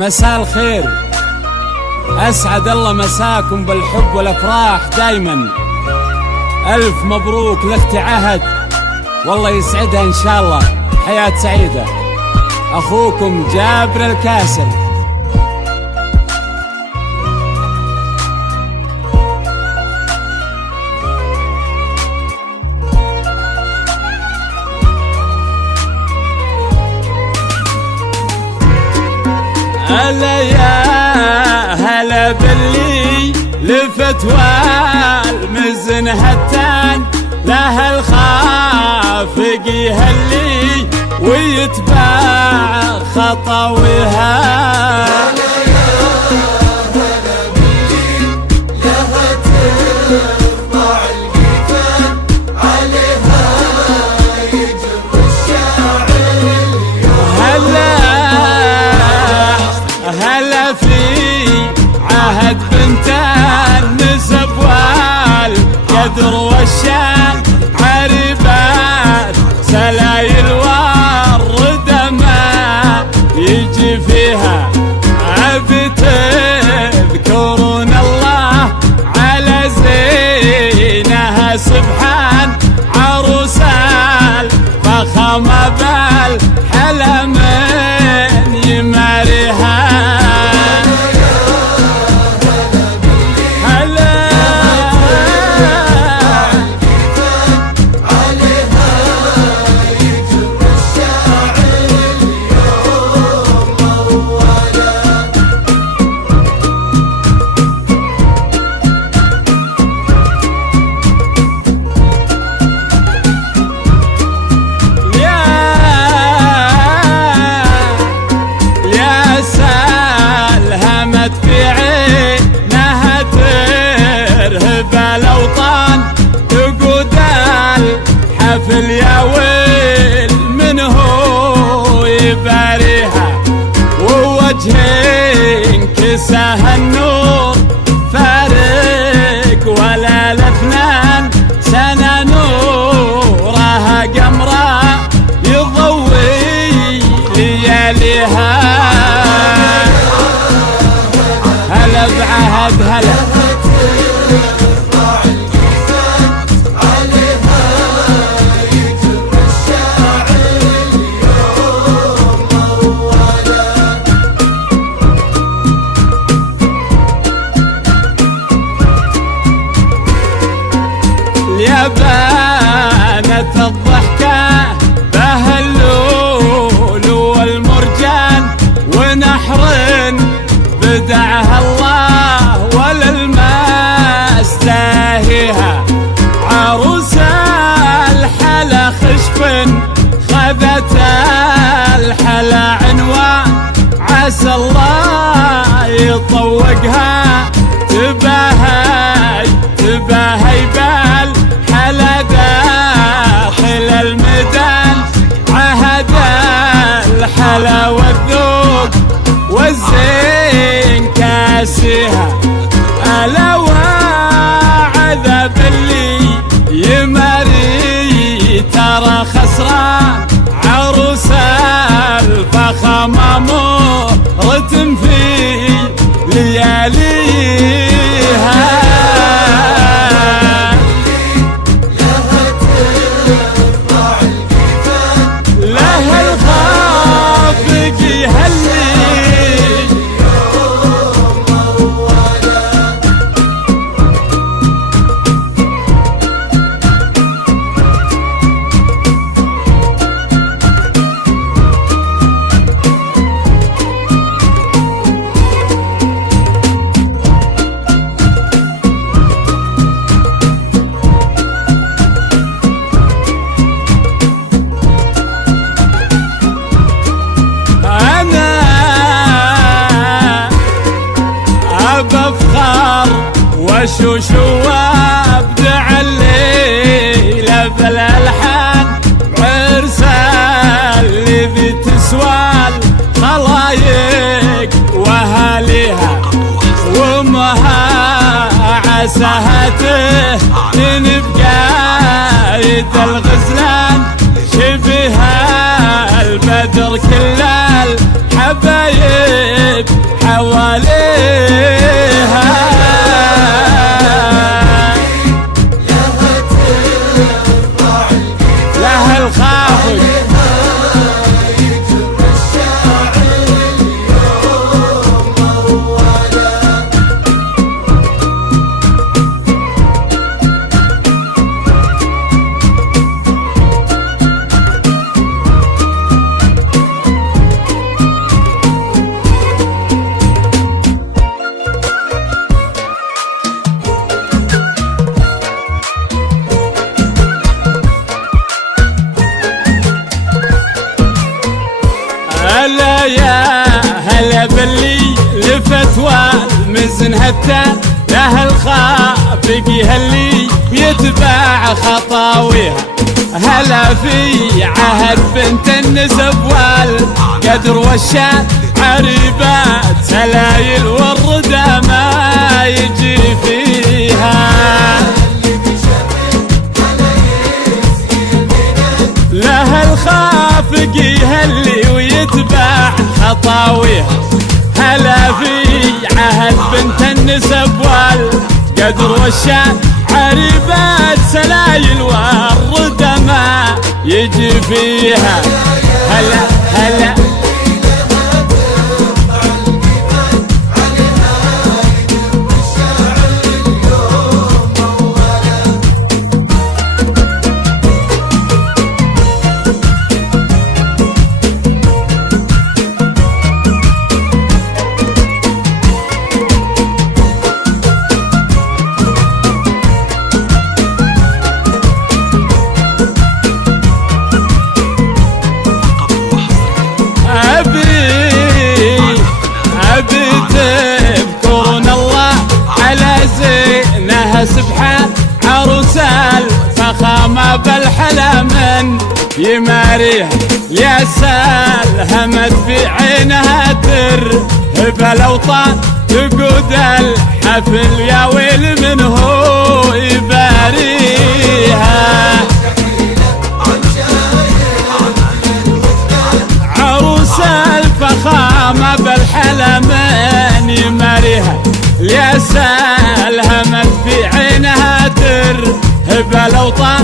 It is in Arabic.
مساء الخير، أسعد الله مساكم بالحب والأفراح دايما. ألف مبروك لأختي عهد، والله يسعدها إن شاء الله، حياة سعيدة. أخوكم جابر الكاسر. هلا يا هلا باللي لفت والمزن هتان، له الخافق يهلي ويتبع خطوها. هلا يا هلا باللي لها ترفع الجفان، عليها يجر الشاعر اليوم. هلا في عهد بنت النسب والقدر والشان، عربات سلايل والردى ما يجي فيها. عبد تذكرون الله على زينها سبحان، عروس الفخامة بالحلا من يماريها. في عينها ترهب الأوطان، تقود الحفل يا ويل من هو يباريها. ووجه كساه النور فارق ولا الاثنان سنة، نورها قمرة يضوي لياليها. هلا بعهد هلا ترفع الجفان، عليها يجر الشاعر اليوم مولا. اليابانة الضحكة بهاللول والمرجان، ونحر بدعها الله ولا الماس تاهيها. عروس الحلا خشف خذت الحلا عنوان، عسى الله يطوقها تباهي بالحلا داخل الميدان. عهد الحلا والذوق والزين كاسيها، ألا وعذاب اللي يمري ترى خسران. عروس الفخامة مرت في لياليها. لها ترفع الجفان، لها الخافق يهلي بفخر وشوش وابدع الليلة بالالحان. عرس اللي بتسوال خلايق واهاليها، وامها عساها تهتن بقايد الغزلان. شبه البدر كل الحبايب حتى له الخافق يهلي ويتبع خطاويها. هلا في عهد بنت النسب والقدر والشعر عريبات سلايل والردى ما يجي فيها. له الخافق يهلي ويتبع خطاويها. هلا في عهد بنت النسب والقدر والشعر عريبات سلايل والردى ما يجي فيها. هلا هلا تذكرون الله على زينها سبحان عروس الفخامة بالحلا من يماريها. يا سالهمت في عينها ترهب الأوطان تقود الحفل يا ويل من هو يباريها. عروس الفخامة بالحلا من يماريها. يا سالهمت في عينها ترهب الأوطان